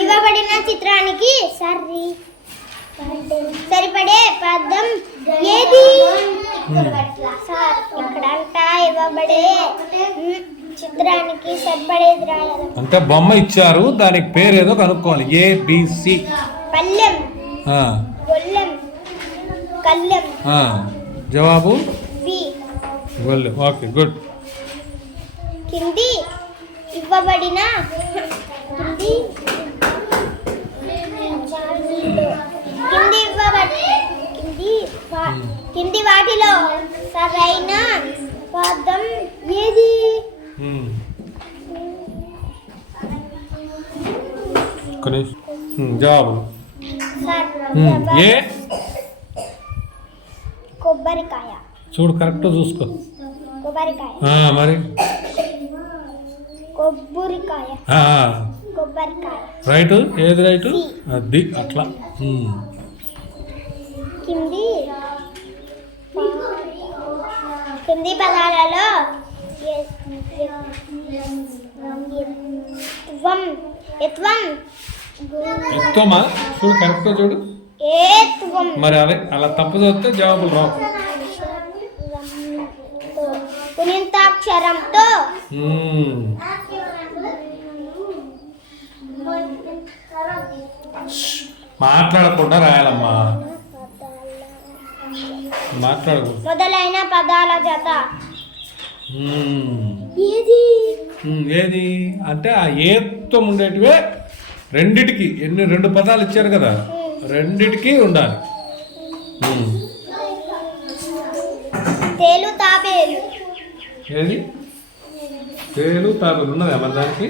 ఇవ్వబడిన చిత్రానికి సరిపడే పదం ఏది? సార్ ఇక్కడంట ఇవ్వబడే చిత్రానికి సరిపడేది రాయాలి. అంటే బొమ్మ ఇచ్చారు, దానికి పేరు ఏదో కనుక్కోవాలి. ABC. పల్లెం, గొల్లెం, కల్లెం. జవాబు బి గొల్లెం. Okay, good. కింది ఇవ్వబడిన కింది వాటిలో సరైన పదం ఏది? జవాబు ఏ? కొబ్బరికాయ. చూడు, కరెక్ట్ చూసుకో. కొబ్బరికాయ. మరి కొబ్బరికాయ. కొబ్బరికాయ రైట్. ఏది రైట్? అది అట్లా. కింది పదాలలో ఎత్వమా? చూడు, కరెక్ట్ చూడు. మరి అదే అలా తప్పు చూస్తే జవాబులు రావు. పునీతాక్షరంతో మాట్లాడకుండా రాయాలమ్మా. మాట్లాడకూడదు. మొదలైన పదాల జత ఏది అంటే ఆ ఏతో ఉండేటివే రెండిటికి. రెండు పదాలు ఇచ్చారు కదా, రెండిటికి ఉండాలి. తేలు తాబేలు. ఏది? తేలు తాబేలు ఉన్నదా మరి దానికి?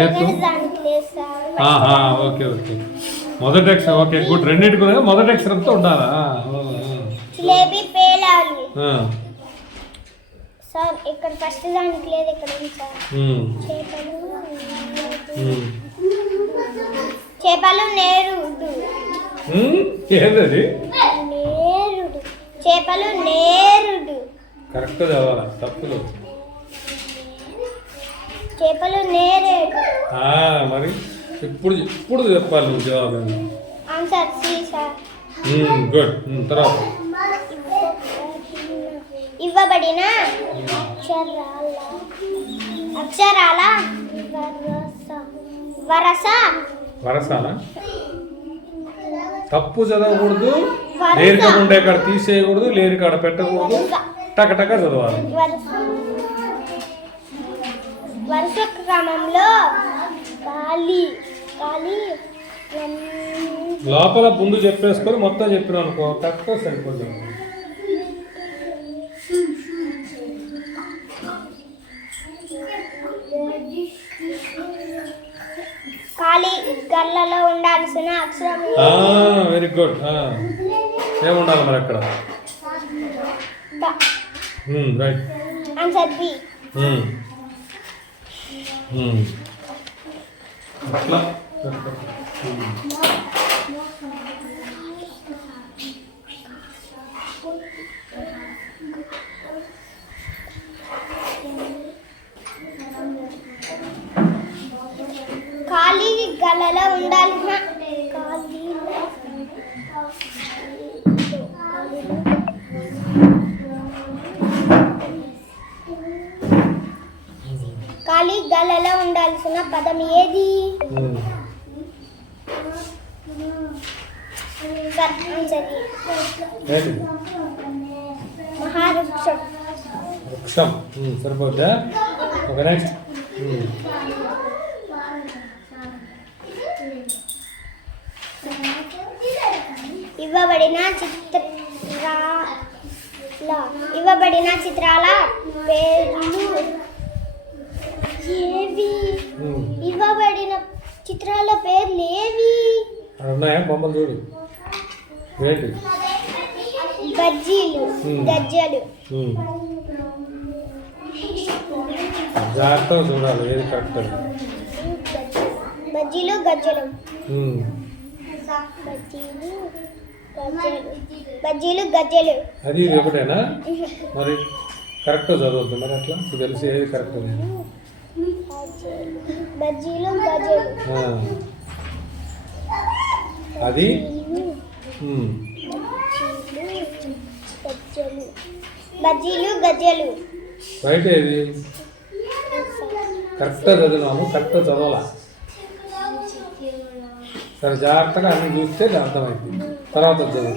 ఏతో. Okay okay. మొదటి అక్షరం. Okay, good. రెండింటికి మొదటి అక్షరంతో ఉండాలా? జిలేబీ, పేలాలు. సార్ ఇక్కడ ఫస్ట్ దానికి లేదు, ఇక్కడ ఉంది సార్. చేపలు, నేరుడు. ఏదది? నేరుడు. చేపలు, నేరుడు. కరెక్ట్ చదవాలా, తప్పులు. చేపలు, నేరేడు. మరి ఇప్పుడు చెప్పాలి నువ్వు జవాబు. Answer C sir. గుడ్. తర్వాత ఇవ్వబడిన అక్షరాల వరసనా? తప్పు చదవకూడదు, లేరిక ఉండే కాడ తీసేయకూడదు, లేరి కాడ పెట్టకూడదు, టకటక చదవాలి. వరుస క్రమంలో లోపల ముందు చెప్పేసుకొని మొత్తం చెప్పినా అనుకో, తక్కువ సరిపోతుంది. ఖాళీ గల్లలో ఉండాల్సిన అక్షరం. Very good. ఏముండాలి మరి అక్కడ? రైట్. Answer B. అట్లా ఖాళీ గల్లలో ఉండాల్సిన ఖాళీ గల్లలో ఉండాల్సిన పదం ఏది? మహావృక్షం. వృక్షం. సరిపోద్దా? Okay, next. ఇవ్వబడిన చిత్రాల పేర్లు ఏవి? ఇవ్వబడిన చిత్రాల పేర్లు ఏవి? ఉన్నాయా? బొమ్మలు చూడు. బజ్జీలు, గజ్జలు. జాగ్రత్తగా చూడాలి ఏది కరెక్ట్. బజ్జీలు, గజ్జలు. బజ్జీలు, గజ్జలు. అది ఒకటేనా? మరి కరెక్ట్ చదవద్దు మరి అట్లా ఇప్పుడు తెలిసి ఏది కరెక్ట్ లేదు. బజ్జీలు గజలు. అది బజ్జీలు గజలు. రైట్. ఏది కరెక్ట్గా చదివినాము, కరెక్ట్గా చదవాలా. సరే జాగ్రత్తగా అన్ని చూస్తే అర్థమైంది. తర్వాత చదువు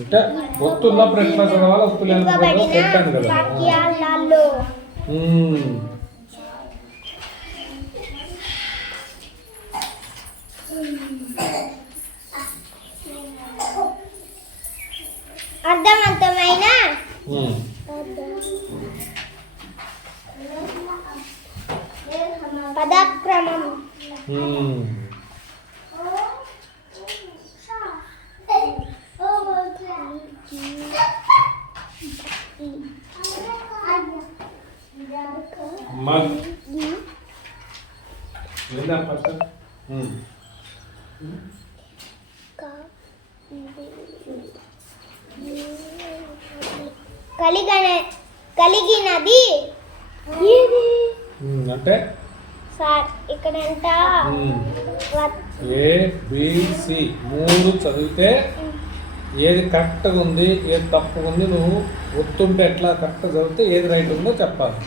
అంటే ఒత్తున్నప్పుడు ఎట్లా చదవాలో, ఒత్తు లేనప్పుడు పెట్టాను కదా. అర్థవంతమైన పదక్రమం. కలిగినది అంటే సార్ ఇక్కడ ఎంత ABC 3 చదివితే ఏది కరెక్ట్గా ఉంది ఏది తప్పుగా ఉంది నువ్వు ఒత్తుంటే ఎట్లా కరెక్ట్గా చదివితే ఏది రైట్ ఉందో చెప్పాలి.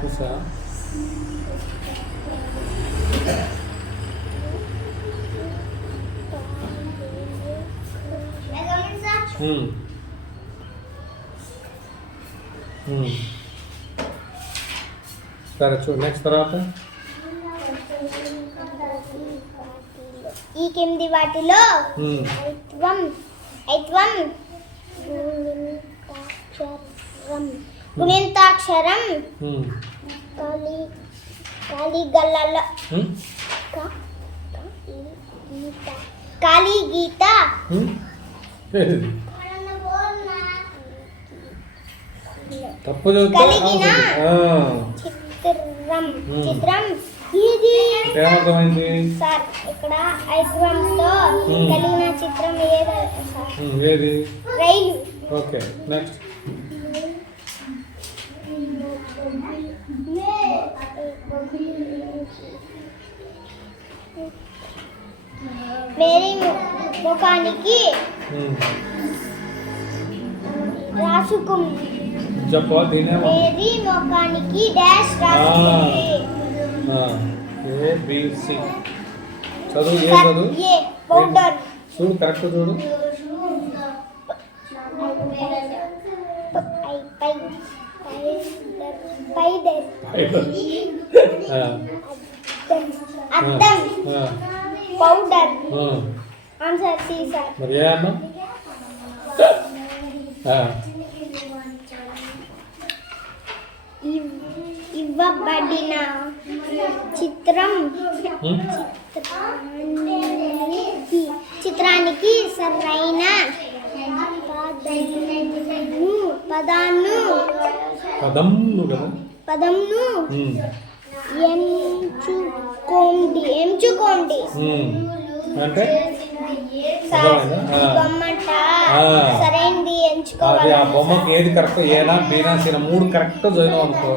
చూసా సరే చూడు నెక్స్ట్ తర్వాత ఈ కింది వాటిలో గుణింతాక్షరం కాళీ గీత తప్పు కలిగిన చిత్రం ఇది ఏమర్థమైంది సార్. ఇక్కడ ఐద్వంతో కలిగిన చిత్రం ఏది రైలు. ఓకే నెక్స్ట్ మేరీ ముఖానికి రాసుకుంది. చెప్పు దీనే మేరీ ముఖానికి డాష్ రాసుకుంది. ABC చదువు. ఏ చదువు పౌడర్. చూడు కరెక్ట్ చూడు. అద్దం పౌడర్. Answer C sir. మరి ఏ అన్నా ఇవ్వబడిన చిత్రానికి సరైన పదంను ఎంచుకోండి. అంటే బొమ్మట సరైనది ఎంచుకోవాలి. అది ఆ బొమ్మకి ఏది కరెక్ట్ ఏనా బీనా సీనా 3 కరెక్ట్ చదివాం అనుకో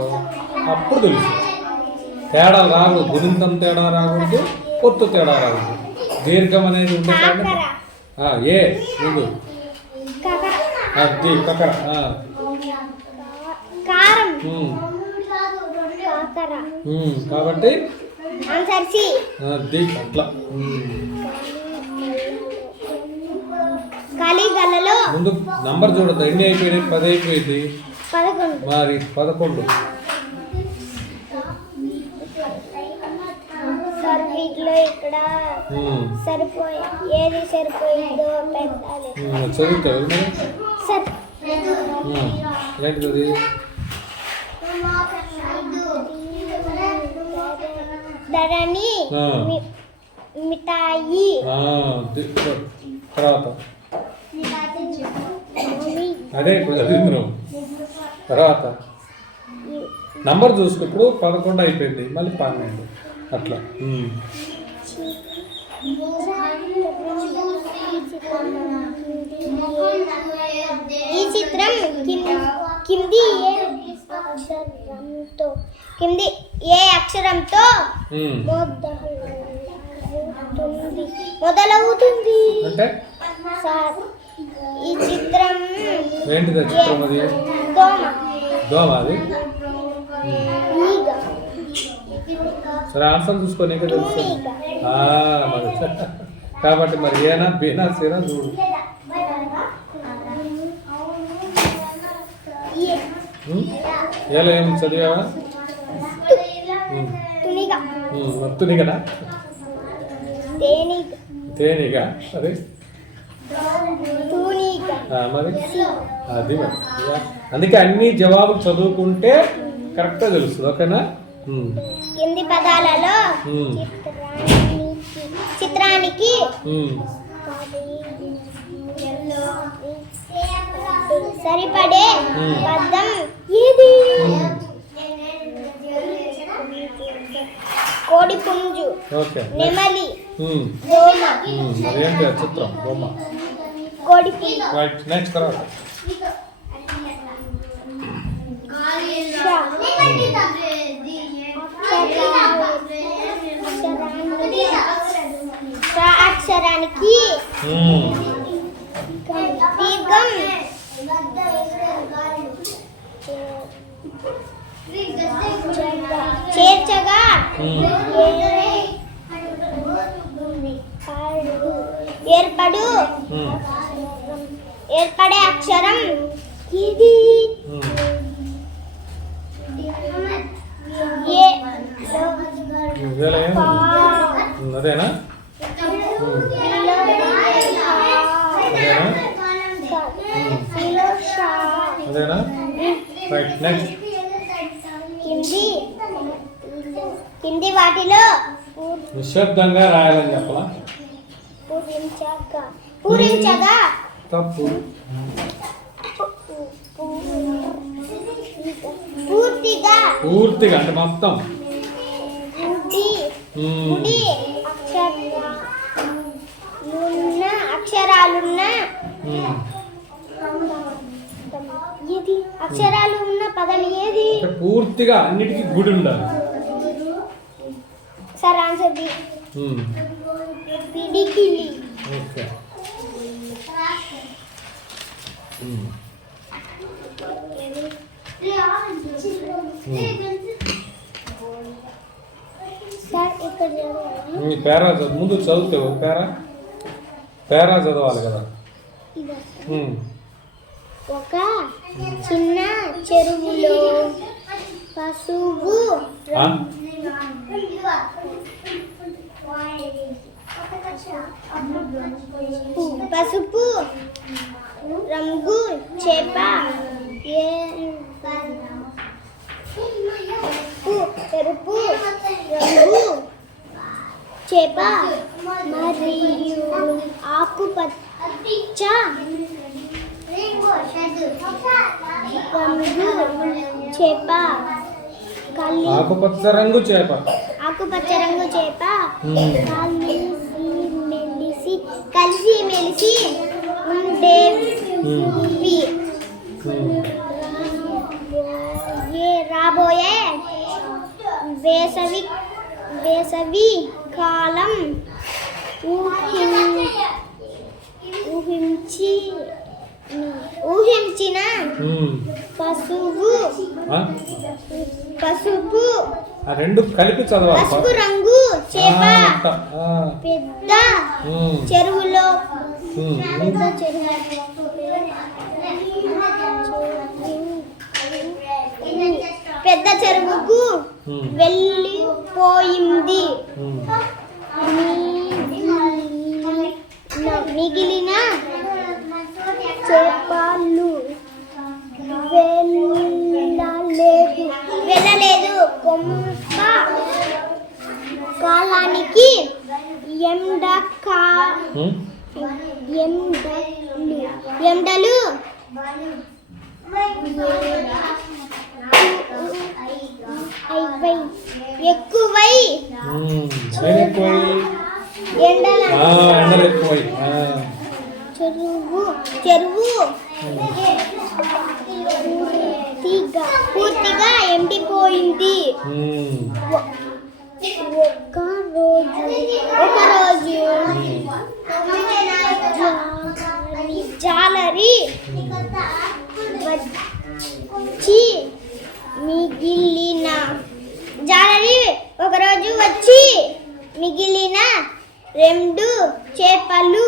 అప్పుడు తెలుసు. తేడా రాకూడదు, గుణింతం తేడా రాకూడదు, పొత్తు తేడా రాకూడదు. దీర్ఘం అనేది ఉండే ఏ ముందు కకర కాబట్టి అట్లా ముందు నంబర్ చూడద్దు. ఎన్ని అయిపోయినాయి? 10 అయిపోయింది. మరి 11 వీటిలో ఇక్కడ ఏది సరిపోయిందో పెట్టాలి. చదువుతావు సార్. ఏంటిది? ధరణి మిఠాయి. తర్వాత అదే ఇప్పుడు చదివింది. తర్వాత నంబర్ చూసుకు ఇప్పుడు 11 అయిపోయింది, మళ్ళీ 12 అట్లా. ఈ చిత్రం కింది ఏ అక్షరంతో మొదలవుతుంది అంటే సార్ ఈ చిత్రం ఏంటిది చిత్రం అది దోమ అది ఈగ సరే ఆన్సర్ చూసుకో నీకే తెలుసు మరి కాబట్టి మరి ఏనా బీనా సీనా చూడు ఏలో ఏమి చదివావా తునిగనా తేనిగా అదే మరి అది మరి అందుకే అన్ని జవాబులు చదువుకుంటే కరెక్ట్గా తెలుస్తుంది ఓకేనా కింది పదాలలో చిత్రానికి సరిపడే పదం ఏది కోడి పుంజు నెమలి దోమ అదేంటి చిత్రం బొమ్మ కోడి పుంజు రైట్ నెక్స్ట్ తర్వాత అక్షరానికి దీర్ఘం చేర్చగా ఏర్పడే అక్షరం ఇది అదేనా అదేనా రైట్ నెక్స్ట్ కింది వాటిలో నిశ్శబ్దంగా రాయాలని చెప్పలా పూరించగా తప్పు పూర్తిగా అంటే మొత్తం అక్షరాలు ఉన్న పదం ఏది పూర్తిగా అన్నిటికీ గుడి ఉండాలి సార్ ఆన్సర్ బి పిడికిలి ఓకే సార్ ఇక్కడ పేరా ముందు చదివితే పేరా చదవాలి కదా ఒక చిన్న చెరువులో పశువు పసుపు రంగు చేప ఎరుపు రంగు చేప మరియు ఆకుపచ్చ చేప ఆకుపచ్చ రంగు చేప కలిసి మెలిసి ఉండేవి రాబోయే వేసవి కాలం ఊహించిన పసుపు రెండు కలిపి చదవాలి పసుపు రంగు చేప పెద్ద చెరువులో పెద్ద చెరువుకు వెళ్ళిపోయింది మిగిలిన చేపలు వెళ్ళలేదు కొంప కాలానికి ఎండలు ఎక్కువై చెరువు పూర్తిగా ఎండిపోయింది. ఒకరోజు జాలరి వచ్చి మిగిలిన 2 చేపలను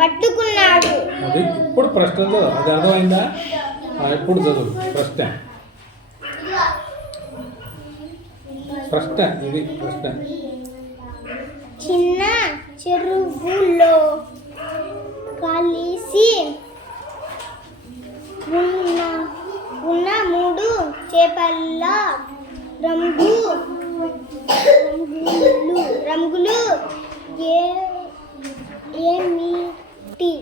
పట్టుకున్నాడు. అది ఇప్పుడు ప్రశ్న అది అర్థమైందా? ఎప్పుడు చదువు ప్రశ్న ఇది ప్రశ్న. చిన్న చెరువులో కలిసి ఉన్న 3 చేపల రంగులు ఏమిటి?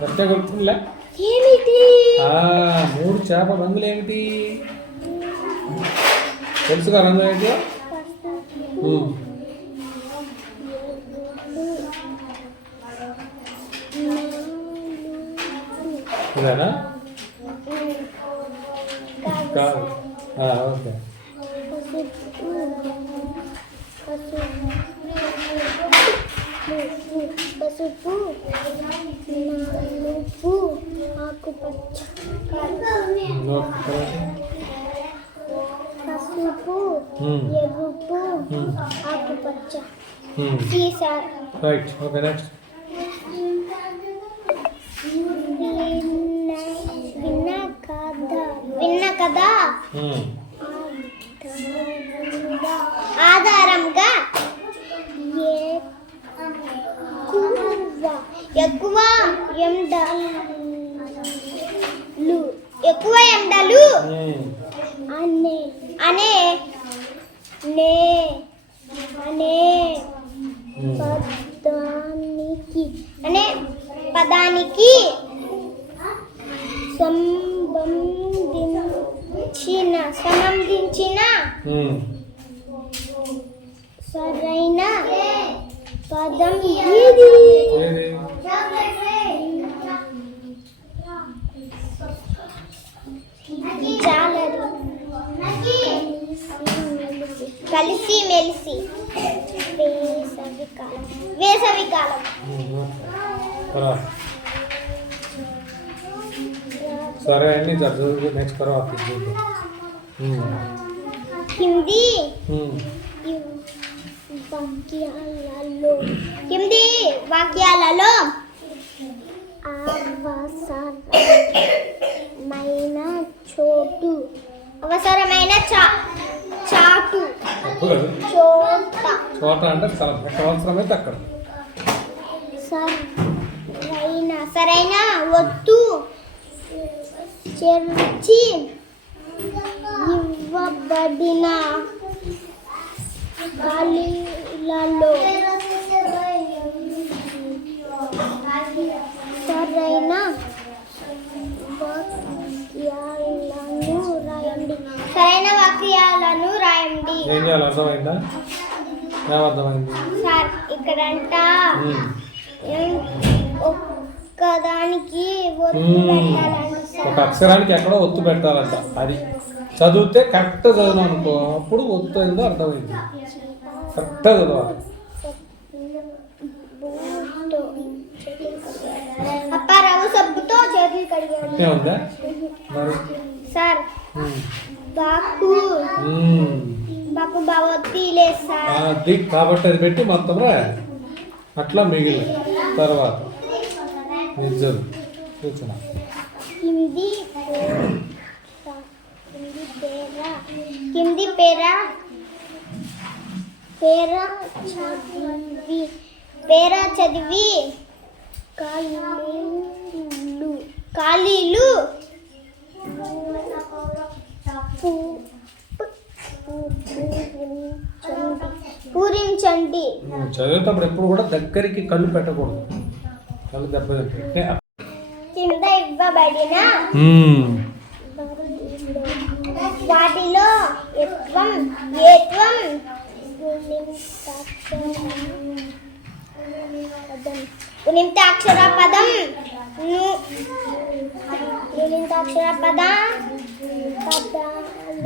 ప్రశ్న గుర్తుందా? ఏమిటి? 3 చేపల రంగులు ఏమిటి తెలుసుగా? రంగు ఏంటి? ఇదేనా? కాదు. ఓకే. పసుపు, నలుపు, ఆకుపచ్చ. పసుపు, ఎరుపు, ఆకుపచ్చ. సార్. రైట్. Okay, next. విన్న కదా ఆధారంగా ఎక్కువ ఎండలు అనే పదానికి సంబంధించిన సరైన పదం ఏది? జాలరి. కలిసి మెలిసి. వేసవికాలం. సరే అండి, చదువు. నెక్స్ట్ తర్వాత కింది వాక్యాలలో అవసరమైన చాటు చోట అంటే స్థలం, ఎక్కడ అవసరమైతే అక్కడ. సరైన ఒత్తు చేర్చి ఇవ్వబడిన ఖాళీలలో సరైన వాక్యాలను రాయండి. ఏం చేయాలి? అర్థమైందా? ఏమర్థమైంది సార్? ఇక్కడంట ఒక్కదానికి ఒక అక్షరానికి ఎక్కడో ఒత్తు పెట్టాలంట. అది చదివితే కరెక్ట్ చదివినాం అనుకో, అప్పుడు ఒత్తు అయిందో అర్థమైంది. కరెక్ట్ చదవాలి. అప్పారావు సబ్బుతో చేతులు కడిగాడు. ఉందా మరి? సార్ బాకు బావొత్తి లేదు సార్. అది కాబట్టి అది పెట్టి మొత్తం రాయాలి. అట్లా మిగిలిన తర్వాత నిజం కూర్చున్నా. కింది పేర చదివి ఖాళీలు పూరించండి. చదివేటప్పుడు ఎప్పుడు కూడా దగ్గరికి కళ్ళు పెట్టకూడదు, కళ్ళు దెబ్బతింటాయి. కింద ఇవ్వబడిన వాటిలో యత్వం ఏత్వం గుణింతాక్షర పదం గుణింతాక్షర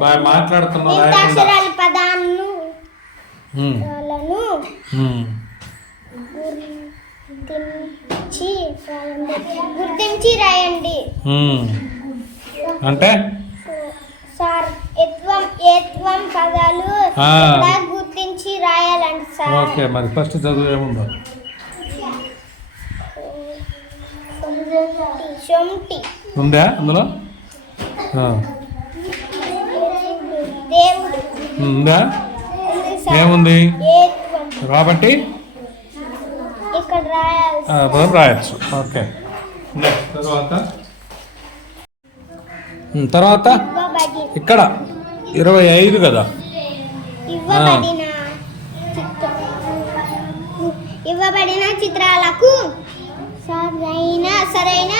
బాగా మాట్లాడుతున్నా గుణింతాక్షరాల పదాలను గుర్తించి రాయండి అంటే సార్ ఏత్వం పదాలు గుర్తించి రాయాలండి సార్. ఓకే, మరి ఫస్ట్ చదువు ఏముందో? సొంటి ఉందా అందులో? దేవుడు ఉందా? ఏముంది ఏత్వం కాబట్టి ఇక్కడ రాయాలి. రాయొచ్చు. ఓకే, తర్వాత ఇక్కడ 25 కదా. ఇవ్వబడిన చిత్రాలకు సరైన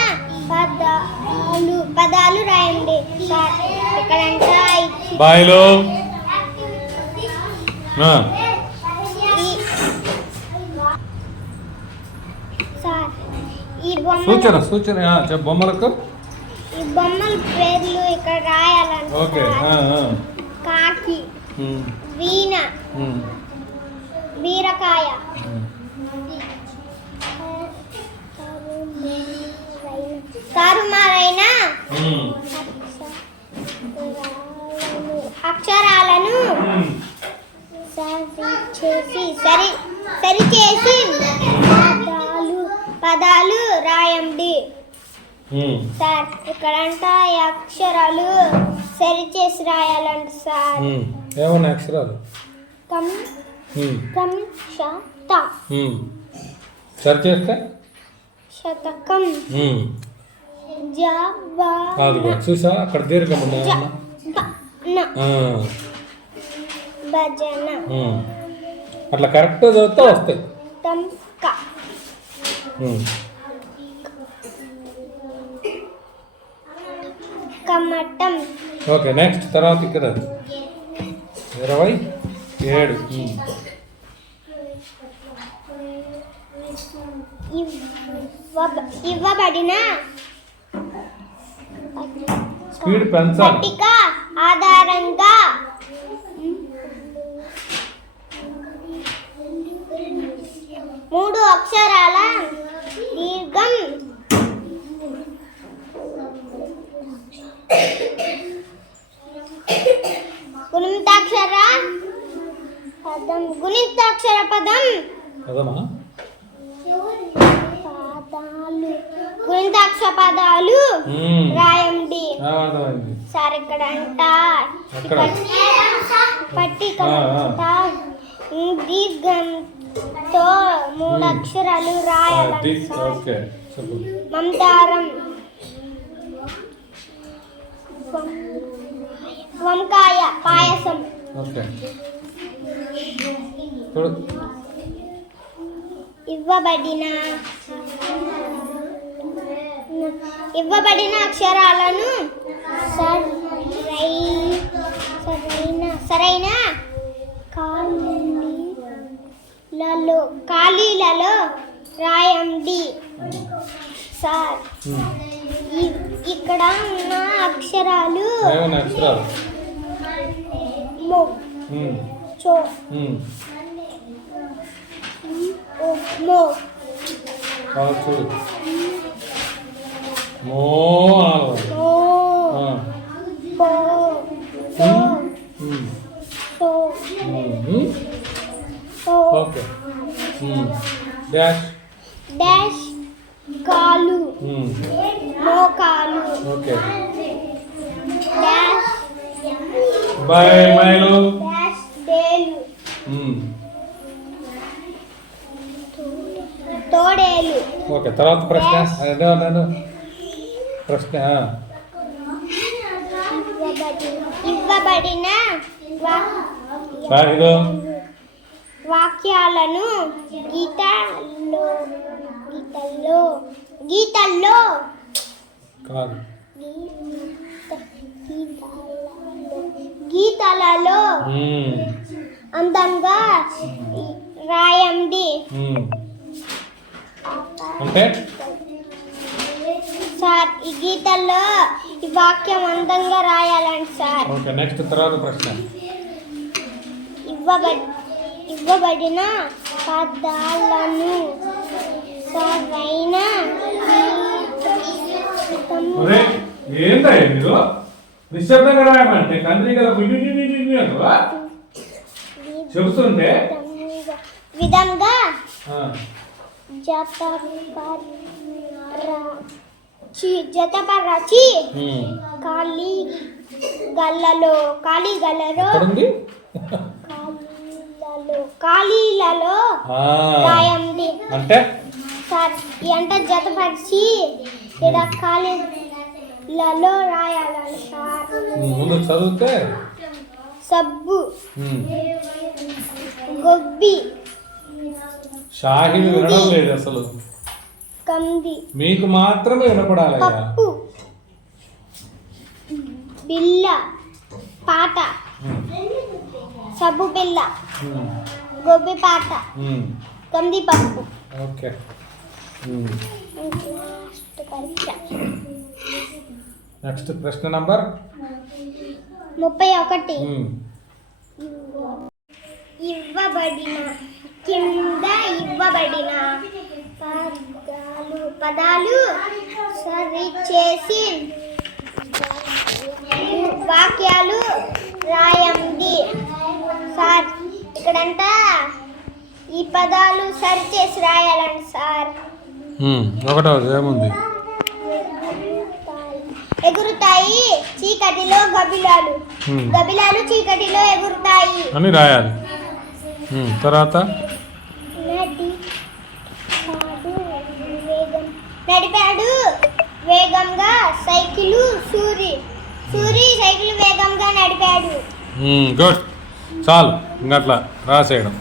పదాలు రాయండి సార్. ఇక్కడంతా బాయిలో సార్ ఈ సూచన బొమ్మలకు ఈ బొమ్మల పేర్లు ఇక్కడ రాయాలండి. ఓకే. కాకి, వీణ, బీరకాయ, తారుమారైన అక్షరాలను సరిచేసి పదాలు రాయండి సార్. ఇక్కడంతా ఈ అక్షరాలు సరిచేసి రాయాలండి సార్. ఏమన్నా అక్షరాలు? సరిచేస్తే శతకం, చూసా అక్కడ దీర్ఘం భజన అట్లా కరెక్ట్ చదివితే వస్తాయి. కమటం. ఓకే, నెక్స్ట్ తర్వాత ఇక్కడ 27 ఇవ్వబడిన స్పీడ్ పెంచాలి. పట్టిక ఆధారంగా 3 అక్షరాల దీర్ఘం గుణింతాక్షర పదం గుణింతాక్షర పదాలు రాయండి సార్. ఇక్కడ అంట పట్టిక దీర్ఘంతో 3 అక్షరాలు రాయాలి. మందారం, వంకాయ, పాయసం. ఇవ్వబడిన అక్షరాలను సరైన ఖాళీలలో రాయండి సార్. ఇక్కడ ఉన్న అక్షరాలు మో, చో, మో, డాష్ కాలు, మోకాలు, డాష్ డాష్ డేలు, తోడేలు. ఓకే, తర్వాత ప్రశ్న ఇవ్వబడిన వాక్యాలను గీతల్లో గీతలలో అందంగా రాయండి. అంటే సార్ ఈ గీతల్లో ఈ వాక్యం అందంగా రాయాలండి సార్. ఓకే, నెక్స్ట్ తర్వాత ప్రశ్న. ఇవ్వబడిన పదాలను సరైన ఏంటో మీరు నిశ్శబ్దంగా రాయమంటే కంది కదా చెబుతుంటే విధంగా జతపరచి ఖాళీలలో రాయండి. అంటే సార్ ఈ అంటే జతపరిచి ఇక్కడ ఖాళీలలో రాయాలండి సార్. ముందు చదివితే సబ్బు, గొబ్బి, షాహిద్ వినడం లేదు అసలు. కంది, మీకు మాత్రమే వినపడాలి. పప్పు, బిల్ల, పాట, సబ్బు బిల్ల, గొబ్బి పాట, కంది పప్పు. ఓకే, నెక్స్ట్ ప్రశ్న నంబర్ 31. కింద ఇవ్వబడిన పదాలు సరిచేసి వాక్యాలు రాయండి. సార్ ఇక్కడంట ఈ పదాలు సరిచేసి రాయాలండి సార్. ఒకటోది ఏముంది? ఎగురుతాయి చీకటిలో గబిలాలు, గబిలాలు చీకటిలో ఎగురుతాయి అని రాయాలి. తర్వాత నడిపాడు వేగంగా సైకిలు సూరి సైకిల్ వేగంగా నడిపాడు. గుడ్, చాలు ఇంకట్లా రాసేయడం.